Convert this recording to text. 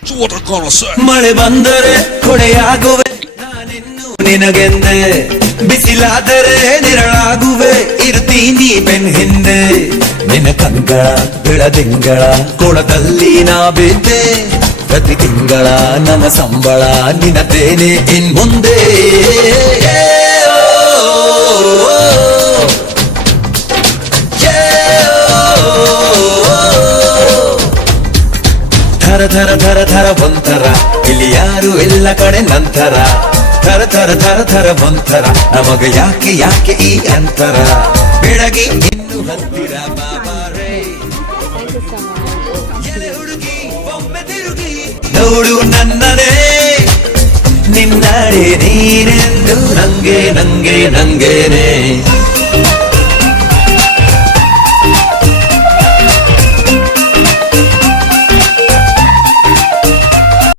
ಮಳೆ ಬಂದರೆ ಕೊಡೆಯಾಗುವೆ ನಾನಿನ್ನು ನಿನಗೆಂದೆ, ಬಿಸಿಲಾದರೆ ನಿರಳಾಗುವೆ ಇರ್ತೀನಿ ಬೆನ್ ಹಿಂದೆ. ನಿನ್ನ ಕಂಗಳ ಬೆಳದಿಂಗಳ ಕೊಳದಲ್ಲಿ ನಾ ಬಿದ್ದೆ, ಪ್ರತಿ ತಿಂಗಳ ನನ್ನ ಸಂಬಳ ನಿನ್ನದೇನೆ ಇನ್ ಮುಂದೆ. ಥರ ಥರ ಥರ ಥರ ಒಂಥರ, ಇಲ್ಲಿ ಯಾರು ಎಲ್ಲ ಕಡೆ ನಂತರ. ಥರ ಥರ ಥರ ಥರ ಒಂಥರ, ನಮಗ ಯಾಕೆ ಯಾಕೆ ಈ ಅಂತರ. ಬೆಳಗಿ ಇನ್ನು ಹತ್ತಿರ ಬಾಬಾರೇ, ಎಲೆ ಹುಡುಗಿ ಒಮ್ಮೆ ತಿರುಗಿ ನೋಡು ನನ್ನನೇ, ನಿನ್ನಡೆ ನೀನೆಂದು ನಂಗೆ ನಂಗೆ ನಂಗೇನೆ.